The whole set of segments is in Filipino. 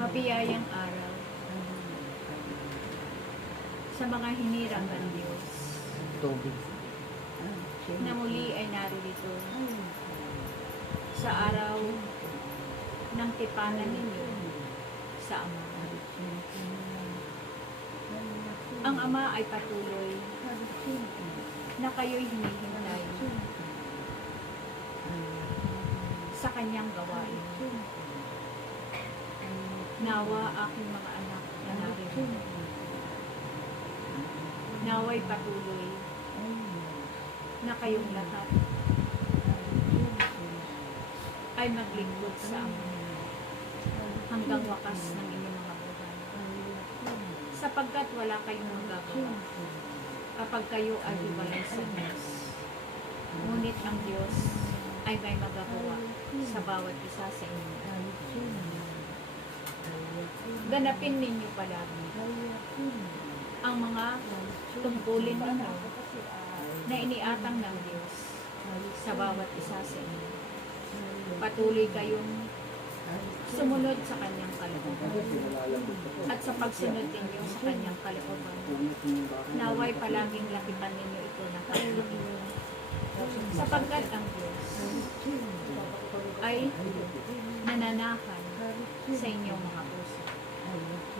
mabiyayang araw sa mga hinirang ng Diyos Tubig. na muli ay naririto sa araw ng tipanan ninyo sa Ama. Ang Ama ay patuloy na kayo'y hinihintay sa kanyang gawain. Nawa aking mga anak na narito. Nawa'y patuloy na kayong lahat ay maglingkod sa Ama hanggang wakas ng inyong mga buhay. Sapagkat wala kayong magagawa kapag kayo ay hiwalay sa Diyos. Ngunit ang Diyos ay may magagawa sa bawat isa sa inyo. Ganapin ninyo palagi ang mga tungkulin ninyo na iniatang ng Diyos sa bawat isa sa inyo. Patuloy kayong sumunod sa kanyang kalooban. At sa pagsunod ninyo sa kanyang kalooban, naway palaging lapitan ninyo ito ng Panginoon. Sapagkat ang Diyos ay nananahan sa inyong mga puso.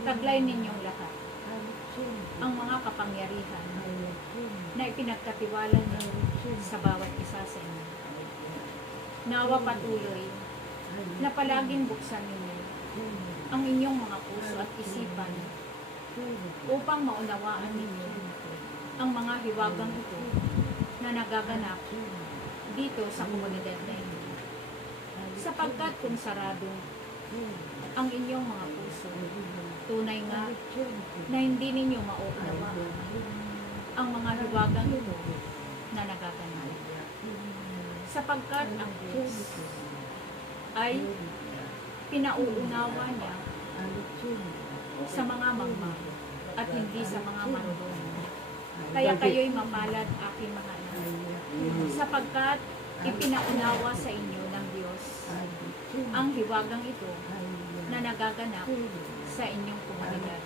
Taglay ninyong lahat ang mga kapangyarihan na ipinagkatiwala niyo sa bawat isa sa inyo. Nawa patuloy na palaging buksan ninyo ang inyong mga puso at isipan upang maunawaan ninyo ang mga hiwagang ito na nagaganap dito sa komunidad na ito. Sapagkat kung sarado ang inyong mga puso, tunay nga na hindi ninyo mauunawaan ang mga hiwagang ito na nagaganap. Sapagkat ang Diyos ay pinauunawa niya sa mga mangmang at hindi sa mga marunong. Kaya kayo'y mapalad, aking mga anak, sapagkat ipinaunawa sa inyo ng Diyos ang hiwagang ito na nagaganap sa inyong komunidad.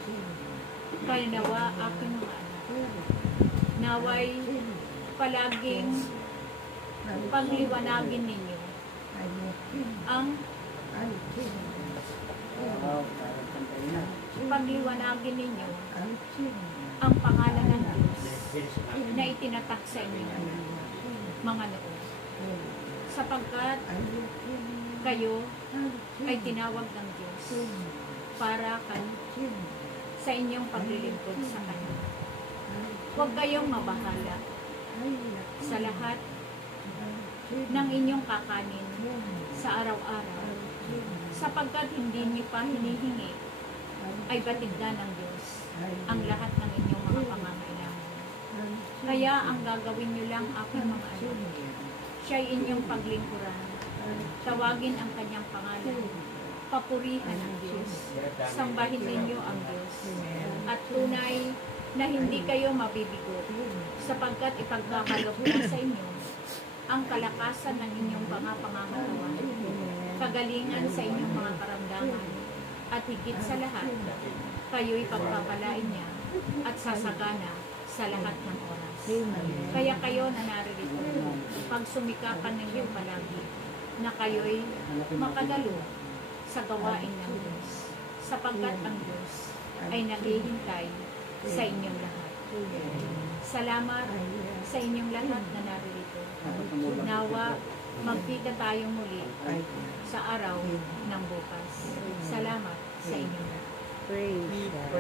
Kaya nawa, aking mga anak, naway palaging pagliwanagin ninyo ang pagliwanagin ninyo ang pangalan ng Diyos na itinatak sa inyo mga noon. Sapagkat kayo ay tinawag ng Diyos para sa inyong paglilingkod sa Kanya. Huwag kayong mabahala sa lahat ng inyong kakanin sa araw-araw, sapagkat hindi niyo pa hinihingi ay batid na ng Diyos ang lahat ng inyong mga pangangailangan. Kaya ang gagawin niyo lang, aking mga anak, siya'y inyong paglingkuran, tawagin ang kanyang pangalan, papurihan ang Diyos, sambahin ninyo ang Diyos, at tunay na hindi kayo mabibigo, sapagkat ipagkakaloob na sa inyo ang kalakasan ng inyong mga pangangatawan, kagalingan sa inyong mga karamdaman, at higit sa lahat, kayo'y pagpapalain niya at sasagana sa lahat ng oras. Kaya kayo na naririto, pagsumikapan ninyo palagi na kayo'y makadalo sa gawain ng Diyos, sapagkat ang Diyos ay naghihintay sa inyong lahat. Salamat sa inyong lahat na naririto. Nawa, magkita tayong muli sa araw ng bukas. Salamat sa inyong lahat. Praise God.